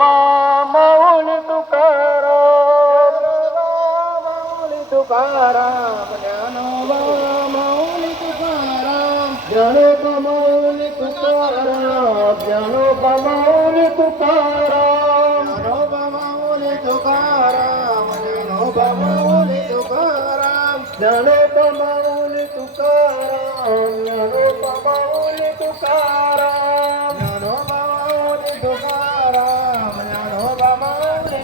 બાબા મૌન તુકારામ. મૌન તુકારામ. જાનો બાબા મૌન તુકારામ જાનો બા મૌન તુકારામ જાનો બા મૌન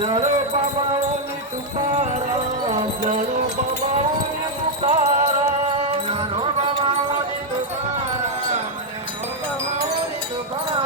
जरो बाबाओने तुकारा जरो बाबाओने तुकारा जरो बाबाओने तुकारा जरो बाबाओने तुकारा